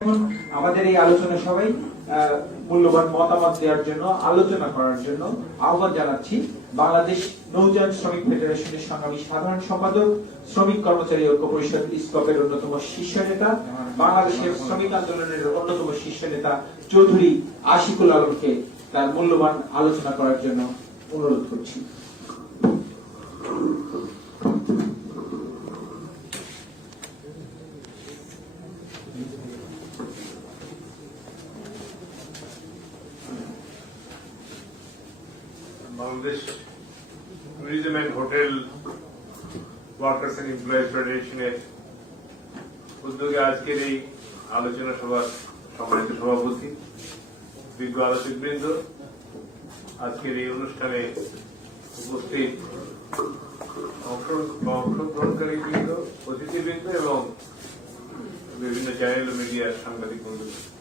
এখন আমাদের এই আলোচনা সবাই মূল্যবান মতামত দেওয়ার জন্য, আলোচনা করার জন্য আহ্বান জানাচ্ছি বাংলাদেশ নৌযান শ্রমিক ফেডারেশনের সংগ্রামী সাধারণ সম্পাদক, শ্রমিক কর্মচারী ঐক্য পরিষদ ইসকপের অন্যতম শীর্ষ নেতা, বাংলাদেশের শ্রমিক আন্দোলনের অন্যতম শীর্ষ নেতা চৌধুরী আশিকুল আলমকে তার মূল্যবান আলোচনা করার জন্য অনুরোধ করছি। Bangladesh tourism and hotel workers and employees ফেডারেশনের উদ্যোগে আজকের এই আলোচনা সভার সম্মানিত সভাপতি, বিজ্ঞ আলোচকবৃন্দ, আজকের এই অনুষ্ঠানে উপস্থিত অংশগ্রহণকারী বৃন্দ, অতিথিবৃন্দ এবং বিভিন্ন চ্যানেল ও মিডিয়ার সাংবাদিক বন্ধুরা,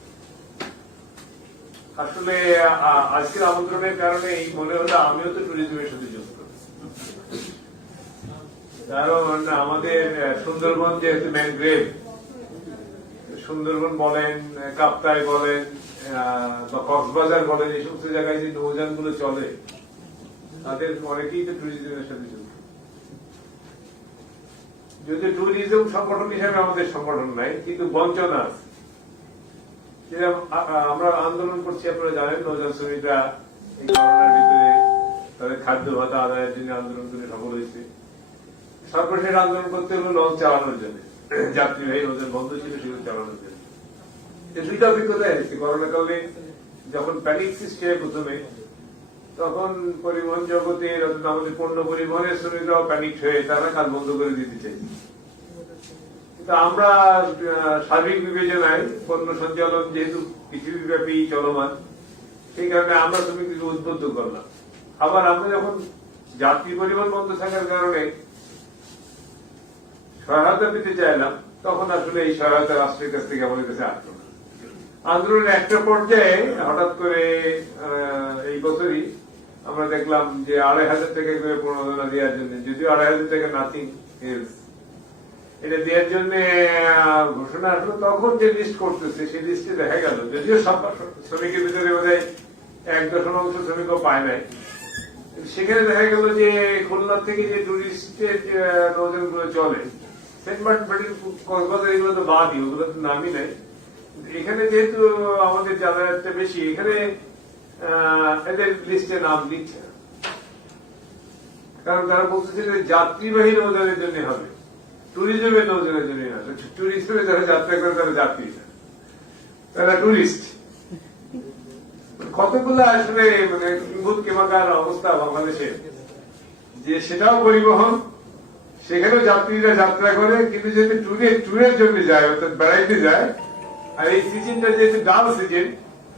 আসলে আজকের আমন্ত্রণের কারণে মনে হলো আমিও তো ট্যুরিজমের সাথে যুক্ত। কারণ আমাদের সুন্দরবন যেহেতু ম্যানগ্রেভ, সুন্দরবন বলেন, কাপ্তাই বলেন বা কক্সবাজার বলেন, এই সমস্ত জায়গায় যে নৌযান গুলো চলে তাদের অনেকেই তো ট্যুরিজমের সাথে যুক্ত। যদি ট্যুরিজম সংগঠন হিসেবে আমাদের সংগঠন নাই, কিন্তু বঞ্চনা আছে। আমরা আন্দোলন করছি, আপনারা জানেন, নৌযান শ্রমিকরা এই করোনার ভিতরে তাদের খাদ্য ভাতা আদায়ের জন্য আন্দোলন করে সফল হয়েছে। সর্বশেষ আন্দোলন করতে হলো লঞ্চ চালানোর জন্য, যাত্রীবাহী নৌযান বন্ধ ছিল সেগুলো চালানোর জন্য। দুইটা অভিজ্ঞতা এসেছে করোনাকালে। যখন প্যানিক সৃষ্টি হয় প্রথমে, তখন পরিবহন জগতের অর্থাৎ আমাদের পণ্য পরিবহনের শ্রমিকরাও প্যানিক হয়ে তারা কাজ বন্ধ করে দিতে চাইছে। আমরা সার্বিক বিবেচনায় পণ্য সঞ্চালন যেহেতু পৃথিবীব্যাপী চলমান, সেই কারণে আমরা শ্রমিকদেরকে উদ্বুদ্ধ করলাম। আবার আমরা যখন যাত্রী পরিবহন বন্ধ থাকার কারণে সহায়তা পেতে চাইলাম, তখন আসলে এই সহায়তা রাষ্ট্রের কাছ থেকে আমাদের কাছে আসলো না। আন্দোলনের একটা পর্যায়ে হঠাৎ করে এই বছরই আমরা দেখলাম যে ২৫০০ টাকা করে প্রণোদনা দেওয়ার জন্য, যদিও ২৫০০ টাকা নাথিং এলস, এটা দেওয়ার জন্য ঘোষণা আসলো। তখন যে লিস্ট করতেছে সেই লিস্টে দেখা গেল, যদিও সব শ্রমিকের ভিতরে বোধহয় ১% শ্রমিকও পায় নাই, সেখানে দেখা গেল যে খুলনা থেকে যে টুরিস্টের নৌযান গুলো চলে, সেন্ট মার্টিন, কক্সবাজার, এগুলো তো বাদই, ওগুলো তো নামই নাই। এখানে যেহেতু আমাদের যাতায়াতটা বেশি, এখানে এদের লিস্টে নাম দিচ্ছে না, কারণ তারা বলতেছে যে যাত্রীবাহী নৌযানের জন্য হবে, ট্যুরিজমের নৌযানের জন্য না। ট্যুরিজমে যারা যাত্রা করে তারা যাত্রী না, তারা টুরিস্ট। কতগুলো আসলে মানে কিংবুত কেমাকার অবস্থা বাংলাদেশে, যে সেটাও পরিবহন, সেখানেও যাত্রীরা যাত্রা করে, কিন্তু যেহেতু ট্যুরের জন্য যায়, অর্থাৎ বেড়াইতে যায়, আর এই সিজনটা যেহেতু ডাল সিজন,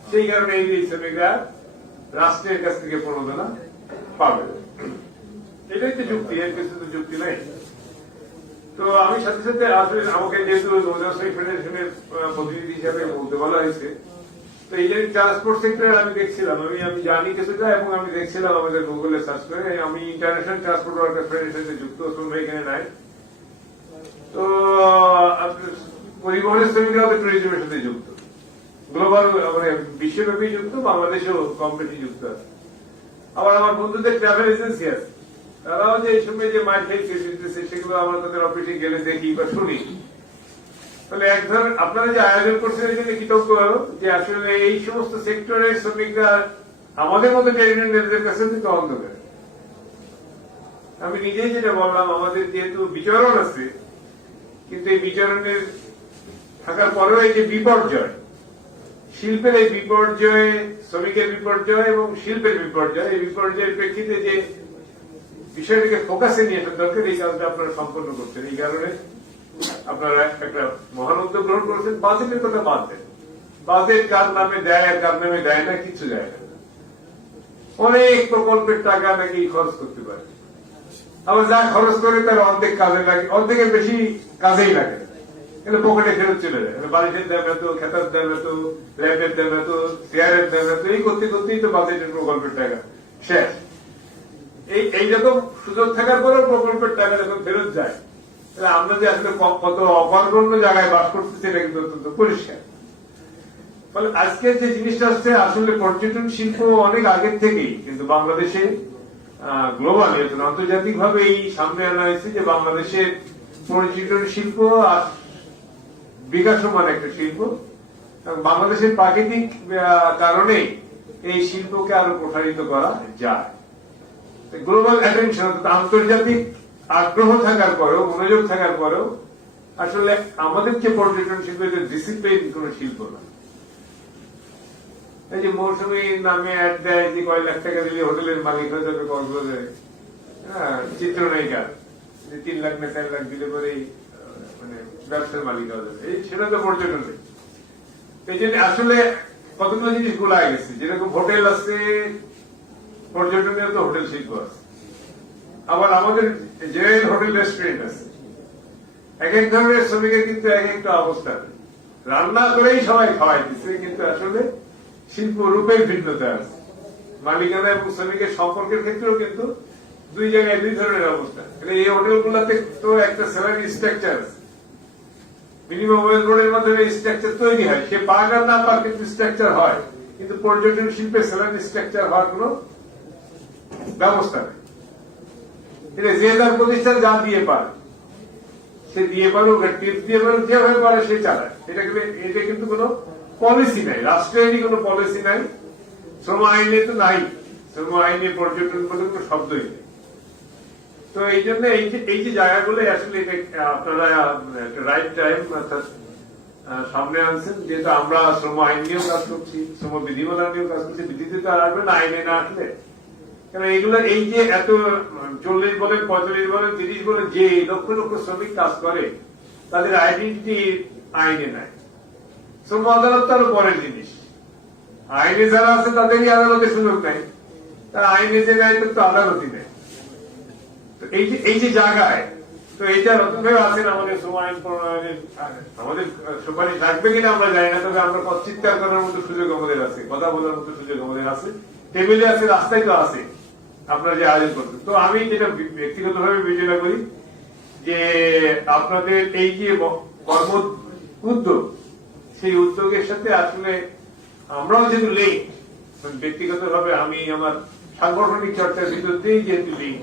সেই কারণে এই শ্রমিকরা রাষ্ট্রের কাছ থেকে প্রণোদনা পাবে। এটাই তো যুক্তি, এর কিছু তো যুক্তি নাই। তো আমি সাথে সাথে আসলে আমাকে যেহেতু নৌযান শ্রমিক ফেডারেশনের প্রতিনিধি হিসাবে বলতে বলা হয়েছে, তো এই যে ট্রান্সপোর্ট সেক্টরে আমি দেখছিলাম, আমি জানি কিছুটা, এবং আমি দেখছিলাম আমাদের গুগলে সার্চ করে, আমি ইন্টারন্যাশনাল ট্রান্সপোর্ট ওয়ার্কার ফেডারেশনে যুক্ত, শ্রমিক এখানে নাই। তো পরিবহনের শ্রমিকরাও তো ট্যুরিজমের সাথে যুক্ত, গ্লোবাল মানে বিশ্বব্যাপী যুক্ত, বাংলাদেশেও কম বেশি যুক্ত আছে। আবার আমার বন্ধুদের ট্রাভেল এজেন্সি আছে, তারাও যে এই সময় যে মাইল খেয়ে দিতেছে, সেগুলো আমরা তাদের অফিসে গেলে দেখি বা শুনি। তাহলে এক ধরনের আপনারা যে আয়োজন করছেন এখানে কৃতজ্ঞ, যে আসলে এই সমস্ত সেক্টরের শ্রমিকরা আমাদের মতো টেরিটরিয়ালদের কাছে কিন্তু অন্ধকার। আমি নিজেই যেটা বললাম, আমাদের যেহেতু বিচরণ আছে, কিন্তু এই বিচরণের থাকার পরেও এই যে বিপর্যয়, শিল্পের এই বিপর্যয়, শ্রমিকের বিপর্যয় এবং শিল্পের বিপর্যয়, এই বিপর্যয়ের প্রেক্ষিতে যে বিষয়টাকে ফোকাসে নিয়ে আসা দরকার, এই কাজটা আপনারা সম্পন্ন করছেন। এই কারণে আপনারা একটা মহান উদ্যোগ গ্রহণ করেছেন। বাজেটের কথা বাদ দেন, বাজেট কার নামে দেয় আর কার নামে দেয় না, কিচ্ছু যায় না। অনেক প্রকল্পের টাকা নাকি খরচ করতে পারে, আবার যা খরচ করে তার অর্ধেক কাজে লাগে, অর্ধেকের বেশি কাজেই লাগে, কিন্তু পকেটে ফেরত চলে যায়। বাড়িতে দাম এত, খেতার দাম এত, ল্যাবের দাম এত, চেয়ারের দাম এত, এই করতে করতেই তো বাজেটের প্রকল্পের টাকা শেষ। এই রকম সুযোগ থাকার পরেও প্রকল্পের টাকা যখন ফেরত যায়, আমরা যে আসলে কত অপারগণ্য জায়গায় বাস করতেছি এটা কিন্তু অত্যন্ত পরিষ্কার। ফলে আজকের যে জিনিসটা আসছে আসলে পর্যটন শিল্প অনেক আগের থেকেই কিন্তু বাংলাদেশে গ্লোবালি আন্তর্জাতিক ভাবে এই সামনে আনা হয়েছে যে বাংলাদেশের পর্যটন শিল্প আর বিকাশমান একটা শিল্প। বাংলাদেশের প্রাকৃতিক কারণে এই শিল্পকে আরো প্রসারিত করা যায়। গ্লোবাল অ্যাটেনশন, আন্তর্জাতিক আগ্রহ থাকার পরেও, মনোযোগ থাকার পরেও আসলে আমাদের যে পর্যটন শিল্প এটা ডিসিপ্লিন কোন শিল্প না। এই যে মৌসুমী নামে অ্যাড দেয় যে কয় লাখ টাকা দিলে হোটেলের মালিক হয়ে যাবে কক্সবাজারে, চিত্রনায়িকা যে 3 লাখ না 4 লাখ দিলে পরে মানে ব্যবসার মালিক হয়ে যাবে, সেটা তো পর্যটন নেই। এই জন্য আসলে কতগুলো জিনিস গোলা গেছে, যেরকম হোটেল আছে, পর্যটনের তো হোটেল শিল্প আছে, আবার আমাদের জেনারেল হোটেল রেস্টুরেন্ট আছে। এক এক ধরনের শ্রমিকের কিন্তু এক একটা অবস্থা, রান্না করেই সবাই খাওয়াই দিচ্ছে, কিন্তু আসলে শিল্প রূপের ভিন্নতা আছে। মালিকানা এবং শ্রমিকের সম্পর্কের ক্ষেত্রেও কিন্তু দুই জায়গায় দুই ধরনের অবস্থা। এই হোটেল গুলাতে তো একটা স্যালারি স্ট্রাকচার আছে, মিনিমাম ওয়েজ বোর্ডের মাধ্যমে স্ট্রাকচার তৈরি হয়, সে পাক আর না পাক কিন্তু স্ট্রাকচার হয়। কিন্তু পর্যটন শিল্পে স্যালারি স্ট্রাকচার হওয়ার কোন ব্যবস্থা নেই। এটা যে তার প্রতিষ্ঠান যা দিয়ে পারে সে দিয়ে পারুক, টিপস দিয়ে পারুক, যেভাবে পারে সে চালায়। এটা কিন্তু কোন পলিসি নাই, রাষ্ট্রেরই কোন পলিসি নাই, শ্রম আইনে তো নাই, শ্রম আইনে পর্যটন বলে কোন শব্দই নেই। তো এই জন্য এই যে জায়গাগুলো আসলে আপনারা রাইট টাইম অর্থাৎ সামনে আনছেন, যেহেতু আমরা শ্রম আইন নিয়েও কাজ করছি, শ্রম বিধিমালা নিয়েও কাজ করছি, বিধিতে তো আসবে না আইনে না আসলে। কারণ এইগুলো এই যে এত 40 বলেন, 45 বলেন, 30 বলেন, যে লক্ষ লক্ষ শ্রমিক কাজ করে তাদের আইডেন্টিটি আইনে নাই। শ্রম আদালত তো আরো পরের জিনিস, আইনে যারা আছে তাদেরই আদালতে সুযোগ নাই, তারা আইনে যে নেয় তো আদালতই নেই। এই যে জায়গায় তো এইটা নতুন ভাবে আছেন আমাদের শ্রম আইন প্রণয়নের, আমাদের সুপারিশ রাখবে কিনা আমরা জানি না, তবে আমরা চিৎকার করার মতো সুযোগ আমাদের আছে, কথা বলার মতো সুযোগ আমাদের আছে, টেবিলে আছে, রাস্তায় তো আছে, আপনারা যে আয়োজন করছেন। তো আমি যেটা ব্যক্তিগত ভাবে বিবেচনা করি যে আপনাদের এই যে কর্ম উদ্যোগ, সেই উদ্যোগের সাথে আসলে আমরাও যেহেতু লিঙ্ক, ব্যক্তিগত ভাবে আমি আমার সাংগঠনিক চর্চার ভিতর দিয়েই যেহেতু লিঙ্ক,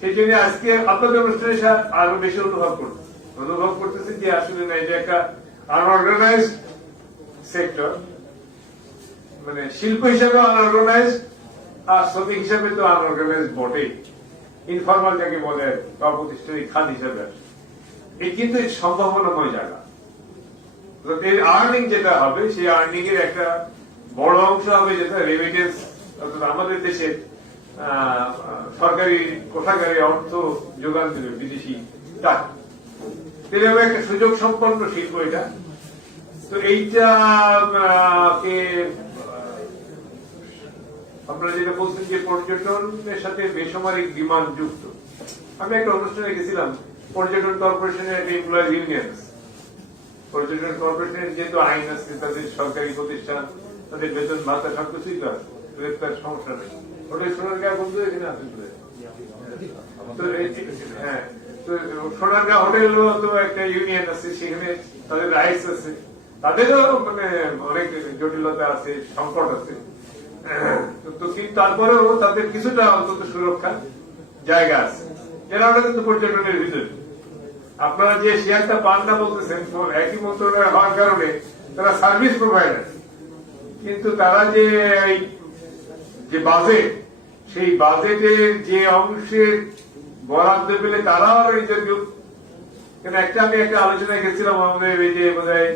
সেই জন্য আজকে আপনাদের অনুষ্ঠানে আরো বেশি অনুভব করতেছি যে আসলে না, এটা একটা আনঅর্গানাইজড সেক্টর, মানে শিল্প হিসাবে আনঅর্গানাইজড, আর শ্রমিক হিসাবে তো আনঅর্গানাইজড বটেই, ইনফরমাল যাকে বলে অপ্রতিষ্ঠানিক খাত হিসাবে আসে। এই কিন্তু সম্ভাবনাময় জায়গা, এর আর্নিং যেটা হবে সেই আর্নিং এর একটা বড় অংশ হবে যেটা রেমিটেন্স, অর্থাৎ আমাদের দেশের সরকারি কোষাগারে অর্থ যোগান দেবে বিদেশি টাকা। এরকম একটা সুযোগ সম্পন্ন শিল্প এটা। তো এইটাকে আপনারা যেটা বলছেন যে পর্যটনের সাথে বেসামরিক ডিমান্ড যুক্ত, আমি একটা অনুষ্ঠানে গেছিলাম, পর্যটন কর্পোরেশনের একটা এমপ্লয়িজ ইউনিয়ন আছে, পর্যটন কর্পোরেশনের যেহেতু আইন আছে, তাদের সরকারি প্রতিষ্ঠান, তাদের বেতন ভাতা সবকিছুই তো আছে, তার সমস্যা নেই। ওটা সোনারগাঁ বন্ধু এখানে আছে, হ্যাঁ, তো সোনারগাঁ হোটেল তো একটা ইউনিয়ন আছে, সেখানে তাদের রাইটস আছে, তাদেরও মানে অনেক জটিলতা আছে, সংকট আছে, তো কিন্তু তারপরেও তাদের কিছুটা অন্তত সুরক্ষা জায়গা আছে, যেটা আমরা কিন্তু পর্যটনের ভিতরে। আপনারা যে শেয়ারটা পান না বলতেছেন, একই মন্ত্রণালয় হওয়ার কারণে তারা সার্ভিস প্রোভাইডার, কিন্তু তারা যে বাজেট, সেই বাজেটের যে অংশের বরাদ্দ পেলে তারাও ইন্টারভিউ। আমি একটা আলোচনায় গেছিলাম, আমাদের এই যে বোধ হয়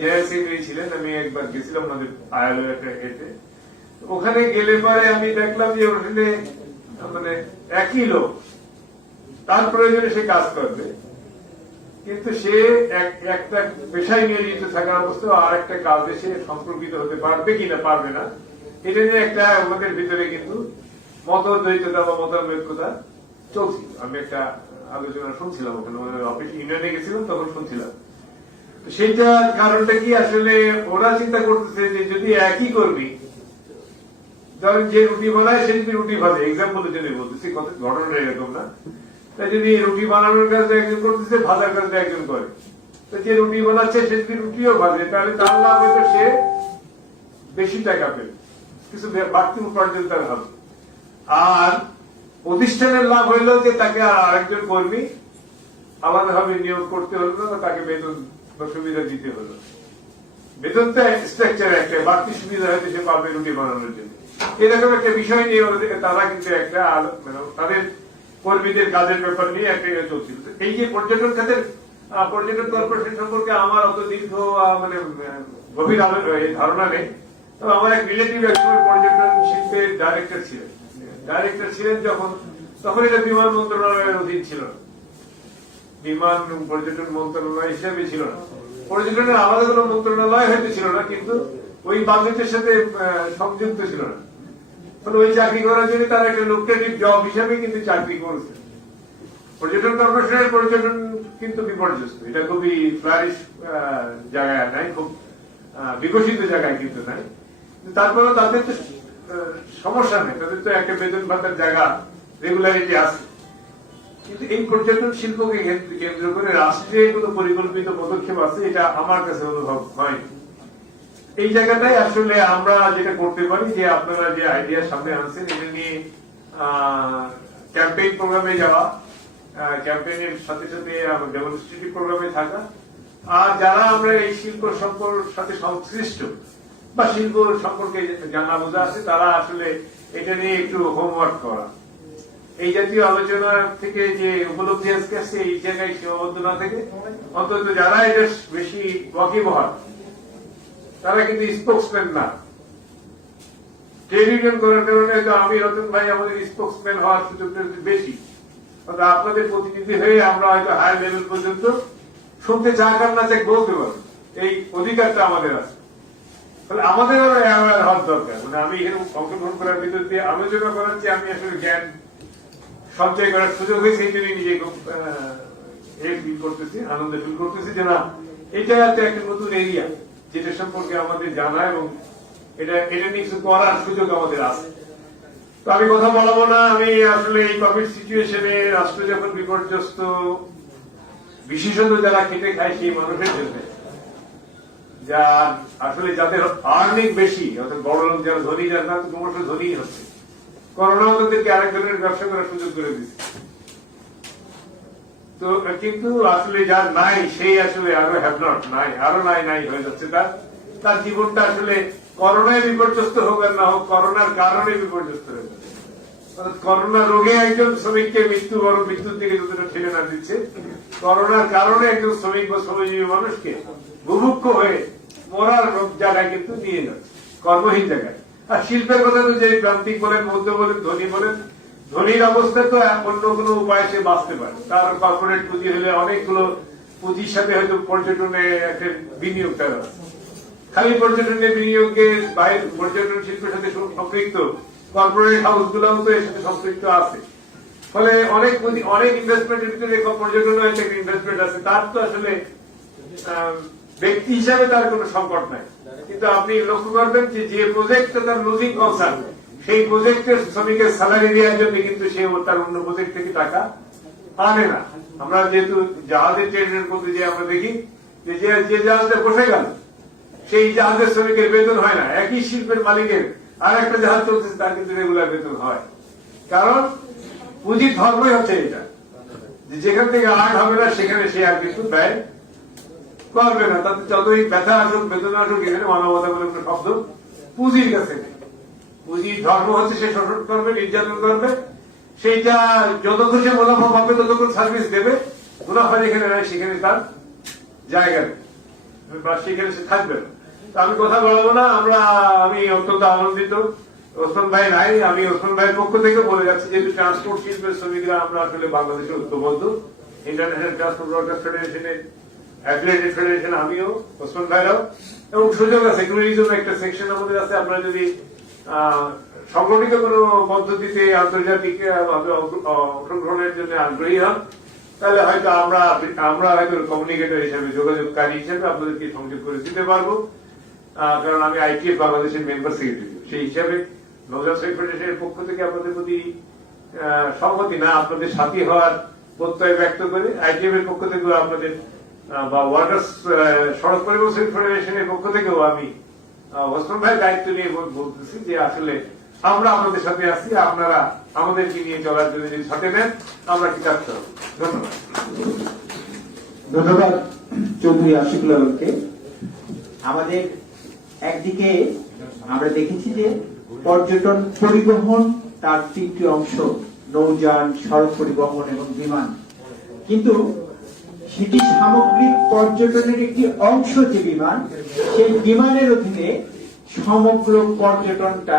জেনারেল সেক্রেটারি ছিলেন, আমি একবার গেছিলাম আমাদের আয়ালো একটা এতে, ওখানে গেলে পরে আমি দেখলাম যে ওখানে মানে একই লোক, তার প্রয়োজনে সে কাজ করবে, কিন্তু সে একটা পেশায় নিয়োজিত থাকার অবস্থা আর একটা কাজে সে সম্পর্কিত হতে পারবে কিনা পারবে না, এটা নিয়ে একটা আমাদের ভিতরে কিন্তু মতদ্বৈততা বা মতানৈক্যতা চলছিল। আমি একটা আলোচনা শুনছিলাম ওখানে, অফিস ইউনিয়নে গেছিলাম, তখন শুনছিলাম। সেইটার কারণটা কি, আসলে ওরা চিন্তা করতেছে যে যদি একই কর্মী, ধরেন যে রুটি বানায় সে যদি রুটি ভাজে, এক্সাম্পলের জন্য বলতেছি, ঘটনাটা এরকম না, তাই যদি রুটি বানানোর কাজটা একজন করতেছে, ভাজার কাজটা একজন করে, তো যে রুটি বানাচ্ছে সে যদি রুটিও ভাজে তাহলে তার লাভ হয়তো সে বেশি টাকা পেল, কিছু বাড়তি উপার্জন তার হবে। আর প্রতিষ্ঠানের লাভ হইলো যে তাকে আর আরেকজন কর্মী আলাদাভাবে নিয়োগ করতে হলো না, তাকে বেতন বা সুবিধা দিতে হলো। বেতনটা স্ট্রাকচার একটা বাড়তি সুবিধা হয়তো সে পাবে রুটি বানানোর জন্য। এরকম একটা বিষয় নিয়ে তারা কিন্তু একটা তাদের কর্মীদের কাজের ব্যাপার নিয়ে একটা চলছিল। এই যে পর্যটন খাতের পর্যটন কর্পোরেশন সম্পর্কে আমার অত দীর্ঘ মানে গভীর ধারণা নেই, তবে আমার এক রিলেটিভ একসময় পর্যটন শিল্পের ডাইরেক্টর ছিলেন যখন, তখন এটা বিমান মন্ত্রণালয়ের অধীন ছিল না, বিমান পর্যটন মন্ত্রণালয় হিসেবে ছিল না, পর্যটনের আলাদা কোনো মন্ত্রণালয় হয়তো ছিল না, কিন্তু ওই বাজেটের সাথে সংযুক্ত ছিল না। ওই চাকরি করার জন্য তার একটা লুক্রেটিভ জব হিসেবে কিন্তু চাকরি করেছে। পর্যটন কর্পোরেশনের পর্যটন কিন্তু বিপর্যস্ত, এটা খুবই ফ্লারিশ জায়গায় নাই, খুব বিকশিত জায়গায় কিন্তু নাই। তারপরেও তাদের তো সমস্যা নেই, তাদের তো একটা বেতন ভাতার জায়গা রেগুলারিটি আছে। কিন্তু এই পর্যটন শিল্পকে কেন্দ্র করে রাষ্ট্রীয় কোনো পরিকল্পিত পদক্ষেপ আছে এটা আমার কাছে অনুভব হয়নি। এই জায়গাটাই আসলে আমরা যেটা করতে পারি যে আপনারা যে আইডিয়া সামনে আনছেন এটা নিয়ে ক্যাম্পেইন প্রোগ্রামে যাওয়া, ক্যাম্পেইনের সাথে সাথে ডেমনস্ট্রেটিভ প্রোগ্রামে থাকা, আর যারা আমরা এই শিল্প সাথে সংশ্লিষ্ট বা শিল্প সম্পর্কে জানা বোঝা আছে তারা আসলে এটা নিয়ে একটু হোমওয়ার্ক করা। এই জাতীয় আলোচনা থেকে যে উপলব্ধি আজকে আসছে এই জায়গায় সীমাবদ্ধ না থেকে অন্তত যারা এটা বেশি ওয়াকিবহাল তারা কিন্তু স্পোক্সম্যান না। ট্রেড ইউনিয়ন করার কারণে হয়তো আমি রতন ভাই আমাদের স্পোক্সম্যান হওয়ার সুযোগটা বেশি, আপনাদের প্রতিনিধি হয়ে আমরা হয়তো হায়ার লেভেল পর্যন্ত শুনতে চাকার না চাক বলতে পারবো, এই অধিকারটা আমাদের আছে। তাহলে আমাদের আরো অ্যাওয়ার হওয়ার দরকার। মানে আমি এখানে অংশগ্রহণ করার ভিতর দিয়ে আলোচনা করার চেয়ে আমি আসলে জ্ঞান সঞ্চয় করার সুযোগ হয়েছে, এই জন্য নিজে খুব ফিল করতেছি, আনন্দ ফিল করতেছি যে না এটা একটা নতুন এরিয়া যেটা সম্পর্কে আমাদের জানা এবং এটা নিয়ে কিছু করার সুযোগ আমাদের আছে। তো আমি কথা বলবো না, আমি আসলে এই কোভিড সিচুয়েশনে রাষ্ট্র যখন বিপর্যস্ত, বিশেষত যারা খেটে খায় সেই মানুষের জন্য, যা আসলে যাদের আর্নিং বেশি অর্থাৎ বড় লোক যারা ধনী, যারা ক্রমশ ধনী হচ্ছে, করোনা ওদেরকে আরেক ধরনের ব্যবসা করার সুযোগ করে দিচ্ছে। তো কিন্তু আসলে যার নাই সেই আসলে আরো হ্যাভ নট নাই, আরো নাই হয়ে যাচ্ছে, তার জীবনটা আসলে করোনায় বিপর্যস্ত হোক আর না হোক করোনার কারণে বিপর্যস্ত হয়ে যাচ্ছে। করোনা রোগে একজন শ্রমিককে মৃত্যুর দিকে যতটা ঠেলে না দিচ্ছে, করোনার কারণে একজন শ্রমিক বা শ্রমজীবী মানুষকে বুভুক্ষ হয়ে মরার জায়গায় কিন্তু নিয়ে যাচ্ছে, কর্মহীন জায়গায়। আর শিল্পের কথা তো যে প্রান্তিক বলেন, মধ্য বলেন, ধনী বলেন, ধনীর অবস্থায় তো অন্য কোনো উপায় সে বাঁচতে পারে। তার কর্পোরেট পুঁজি হলে অনেকগুলো পুঁজির সাথে হয়তো পর্যটনে একটা বিনিয়োগ তার আছে। খালি পর্যটনের বিনিয়োগে বাইরে পর্যটন শিল্পের সাথে সম্পৃক্ত কর্পোরেট হাউস গুলাও তো এর সাথে সম্পৃক্ত আছে। ফলে অনেক ইনভেস্টমেন্টের ভিতরে পর্যটনের একটা ইনভেস্টমেন্ট আছে। তার তো আসলে ব্যক্তি হিসাবে তার কোনো সংকট নাই, কিন্তু আপনি লক্ষ্য করবেন যে প্রজেক্টটা তার লুজিং কনসার্ন, সেই প্রজেক্টের শ্রমিকের স্যালারি দেওয়ার জন্য কিন্তু সে তার অন্য প্রজেক্ট থেকে টাকা আনে না। আমরা যেহেতু জাহাজের ট্রেনের প্রতি যে আমরা দেখি যে জাহাজটা বসে গেল সেই জাহাজের শ্রমিকের বেতন হয় না, একই শিল্পের মালিকের আর একটা জাহাজ চলতেছে তার কিন্তু রেগুলার বেতন হয়। কারণ পুঁজির ধর্মই হচ্ছে এটা, যেখান থেকে আর্ট হবে না সেখানে সে আর কিন্তু ব্যয় করবে না। তাতে যতই ব্যথা আসুক বেতন আসুক, এখানে মানবতা বলে কোনো শব্দ পুঁজির কাছে নেই। পুঁজির ধর্ম হচ্ছে সে শোষণ করবে, নির্যাতন করবে, সেইটা যতক্ষণ সে মুনাফা পাবে ততক্ষণ সার্ভিস দেবে, মুনাফা যেখানে নাই সেখানে তার জায়গা নেই, সেখানে সে থাকবে না। আমি কথা বলবো না, আমি অত্যন্ত আনন্দিত ওসমান ভাই নাই, আমি ওসমান ভাইয়ের পক্ষ থেকে বলে যাচ্ছি যেহেতু ট্রান্সপোর্ট শিল্পের শ্রমিকরা আমরা আসলে বাংলাদেশের ঐক্যবদ্ধ, ইন্টারন্যাশনাল ট্রান্সপোর্ট ওয়ার্কার্স ফেডারেশনের অ্যাফিলিয়েটেড ফেডারেশন আমিও, ওসমান ভাইরাও, এবং সুযোগ আছে ট্যুরিজম একটা সেকশন আমাদের আছে। আপনারা যদি সংগঠিত কোনো পদ্ধতিতে আন্তর্জাতিক ভাবে অংশগ্রহণের জন্য আগ্রহী হন তাহলে হয়তো আমরা হয়তো কমিউনিকেটর হিসেবে, যোগাযোগকারী হিসেবে আপনাদেরকে সংযোগ করে দিতে পারবো। কারণ আমি আইটিএফ বাংলাদেশের মেম্বার সেক্রেটারি, সেই হিসাবে নৌযান শ্রমিক ফেডারেশনের পক্ষ থেকে আপনাদের প্রতি সম্মতি না, আপনাদের সাথী হওয়ার প্রত্যয় ব্যক্ত করে আইটিএফ এর পক্ষ থেকে আপনাদের বা ওয়াটার্স সড়ক পরিবহন ফেডারেশনের পক্ষ থেকেও আমি ওসমান ভাইয়ের দায়িত্ব নিয়ে বলতেছি যে আসলে আমরা আপনাদের সাথে আছি, আপনারা আমাদেরকে নিয়ে চলার জন্য যদি সাথে নেন আমরা কৃতার্থ হব। ধন্যবাদ। ধন্যবাদ চৌধুরী আশিকুল আলমকে। আমাদের একদিকে আমরা দেখেছি যে পর্যটন পরিবহন তার তিনটি অংশ, নৌযান, সড়ক পরিবহন এবং বিমান, কিন্তু সেটি সামগ্রিক পর্যটনের একটি অংশ যে বিমান, সেই বিমানের অধীনে সমগ্র পর্যটনটা